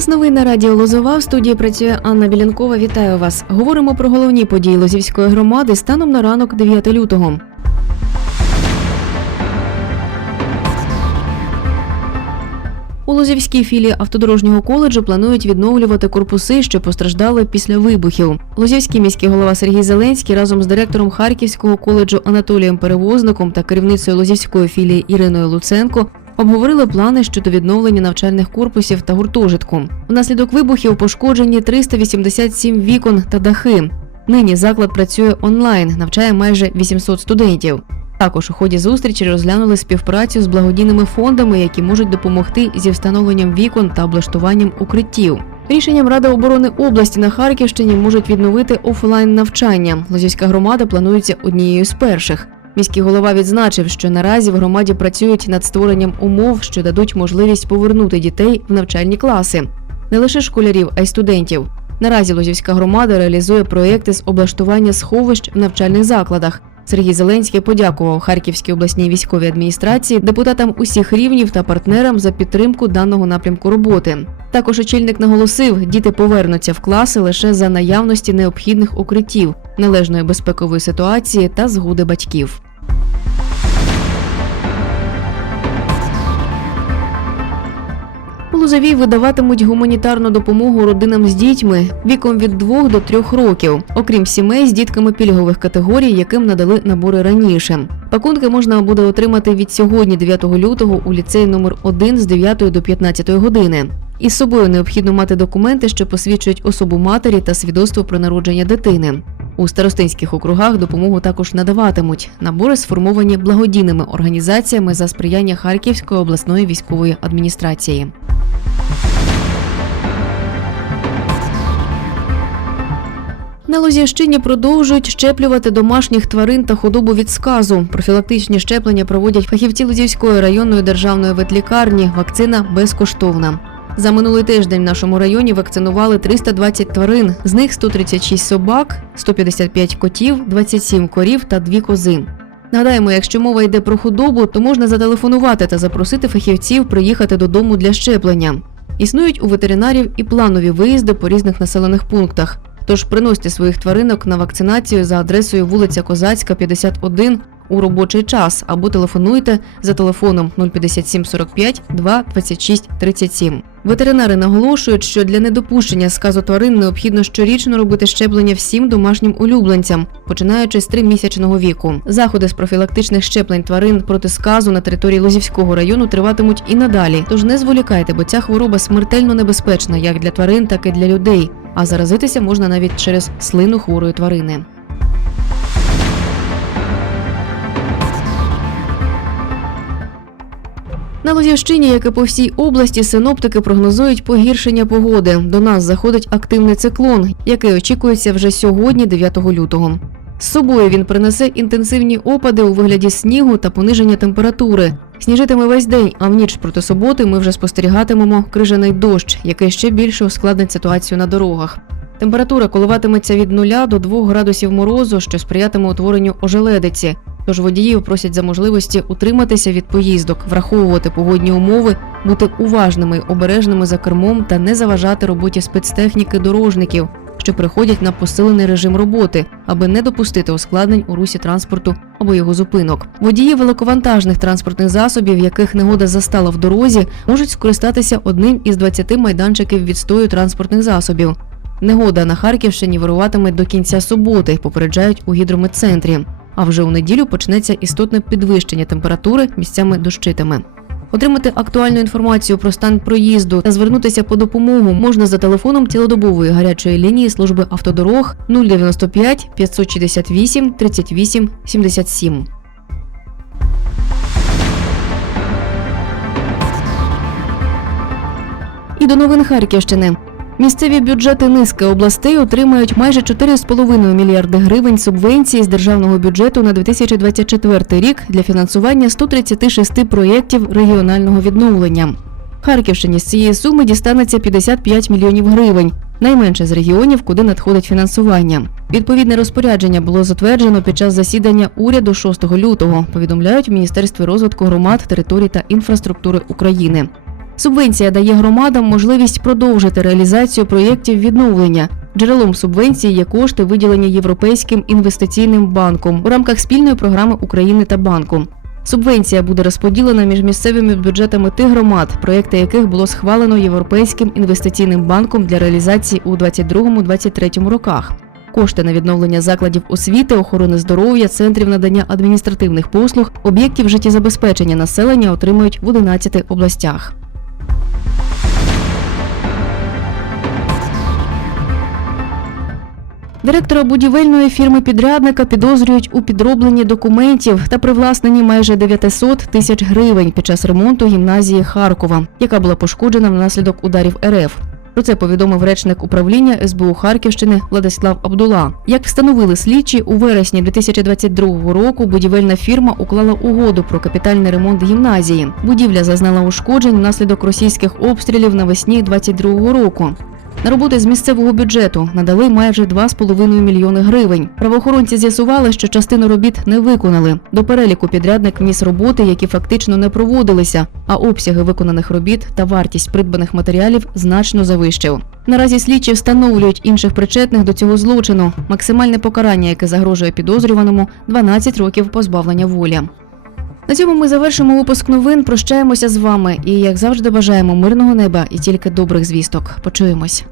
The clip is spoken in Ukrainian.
Час новин на радіо Лозова. В студії працює Анна Білянкова. Вітаю вас. Говоримо про головні події Лозівської громади станом на ранок 9 лютого. У Лозівській філії автодорожнього коледжу планують відновлювати корпуси, що постраждали після вибухів. Лозівський міський голова Сергій Зеленський разом з директором Харківського коледжу Анатолієм Перевозником та керівницею Лозівської філії Іриною Луценко обговорили плани щодо відновлення навчальних корпусів та гуртожитку. Внаслідок вибухів пошкоджені 387 вікон та дахи. Нині заклад працює онлайн, навчає майже 800 студентів. Також у ході зустрічі розглянули співпрацю з благодійними фондами, які можуть допомогти зі встановленням вікон та облаштуванням укриттів. Рішенням Ради оборони області на Харківщині можуть відновити офлайн навчання. Лозівська громада планується однією з перших. Міський голова відзначив, що наразі в громаді працюють над створенням умов, що дадуть можливість повернути дітей в навчальні класи, не лише школярів, а й студентів. Наразі Лозівська громада реалізує проєкти з облаштування сховищ в навчальних закладах. Сергій Зеленський подякував Харківській обласній військовій адміністрації, депутатам усіх рівнів та партнерам за підтримку даного напрямку роботи. Також очільник наголосив, діти повернуться в класи лише за наявності необхідних укриттів, належної безпекової ситуації та згоди батьків. Лозовій видаватимуть гуманітарну допомогу родинам з дітьми віком від 2 до 3 років, окрім сімей з дітками пільгових категорій, яким надали набори раніше. Пакунки можна буде отримати від сьогодні, 9 лютого, у ліцеї номер 1 з 9 до 15 години. Із собою необхідно мати документи, що посвідчують особу матері та свідоцтво про народження дитини. У старостинських округах допомогу також надаватимуть. Набори сформовані благодійними організаціями за сприяння Харківської обласної військової адміністрації. На Лозівщині продовжують щеплювати домашніх тварин та худобу від сказу. Профілактичні щеплення проводять фахівці Лозівської районної державної ветлікарні. Вакцина безкоштовна. За минулий тиждень в нашому районі вакцинували 320 тварин, з них 136 собак, 155 котів, 27 корів та 2 кози. Нагадаємо, якщо мова йде про худобу, то можна зателефонувати та запросити фахівців приїхати додому для щеплення. Існують у ветеринарів і планові виїзди по різних населених пунктах. Тож приносьте своїх тваринок на вакцинацію за адресою вулиця Козацька, 51 у робочий час або телефонуйте за телефоном 057 45 2 26 37. Ветеринари наголошують, що для недопущення сказу тварин необхідно щорічно робити щеплення всім домашнім улюбленцям, починаючи з тримісячного віку. Заходи з профілактичних щеплень тварин проти сказу на території Лозівського району триватимуть і надалі. Тож не зволікайте, бо ця хвороба смертельно небезпечна як для тварин, так і для людей. А заразитися можна навіть через слину хворої тварини. На Лозівщині, як і по всій області, синоптики прогнозують погіршення погоди. До нас заходить активний циклон, який очікується вже сьогодні, 9 лютого. З собою він принесе інтенсивні опади у вигляді снігу та пониження температури. Сніжитиме весь день, а в ніч проти суботи ми вже спостерігатимемо крижаний дощ, який ще більше ускладнить ситуацію на дорогах. Температура коливатиметься від 0 до 2 градусів морозу, що сприятиме утворенню ожеледиці. Тож водіїв просять за можливості утриматися від поїздок, враховувати погодні умови, бути уважними обережними за кермом та не заважати роботі спецтехніки дорожників, що приходять на посилений режим роботи, аби не допустити ускладнень у русі транспорту або його зупинок. Водії великовантажних транспортних засобів, яких негода застала в дорозі, можуть скористатися одним із 20 майданчиків відстою транспортних засобів. Негода на Харківщині вируватиме до кінця суботи, попереджають у гідрометцентрі. А вже у неділю почнеться істотне підвищення температури місцями дощитиме. Отримати актуальну інформацію про стан проїзду та звернутися по допомогу можна за телефоном цілодобової гарячої лінії служби автодорог 095 568 38 77. І до новин Харківщини. Місцеві бюджети низки областей отримають майже 4,5 мільярди гривень субвенції з державного бюджету на 2024 рік для фінансування 136 проєктів регіонального відновлення. Харківщині з цієї суми дістанеться 55 мільйонів гривень, найменше з регіонів, куди надходить фінансування. Відповідне розпорядження було затверджено під час засідання уряду 6 лютого. Повідомляють в Міністерстві розвитку громад, територій та інфраструктури України. Субвенція дає громадам можливість продовжити реалізацію проєктів відновлення. Джерелом субвенції є кошти, виділені Європейським інвестиційним банком у рамках спільної програми України та банку. Субвенція буде розподілена між місцевими бюджетами тих громад, проєкти яких було схвалено Європейським інвестиційним банком для реалізації у 2022-2023 роках. Кошти на відновлення закладів освіти, охорони здоров'я, центрів надання адміністративних послуг, об'єктів життєзабезпечення населення отримують в 11 областях. Директора будівельної фірми підрядника підозрюють у підробленні документів та привласненні майже 900 тисяч гривень під час ремонту гімназії Харкова, яка була пошкоджена внаслідок ударів РФ. Про це повідомив речник управління СБУ Харківщини Владислав Абдула. Як встановили слідчі, у вересні 2022 року будівельна фірма уклала угоду про капітальний ремонт гімназії. Будівля зазнала ушкоджень внаслідок російських обстрілів навесні 2022 року. На роботи з місцевого бюджету надали майже 2,5 мільйони гривень. Правоохоронці з'ясували, що частину робіт не виконали. До переліку підрядник вніс роботи, які фактично не проводилися, а обсяги виконаних робіт та вартість придбаних матеріалів значно завищив. Наразі слідчі встановлюють інших причетних до цього злочину. Максимальне покарання, яке загрожує підозрюваному 12 років позбавлення волі. На цьому ми завершимо випуск новин. Прощаємося з вами і, як завжди, бажаємо мирного неба і тільки добрих звісток. Почуємось.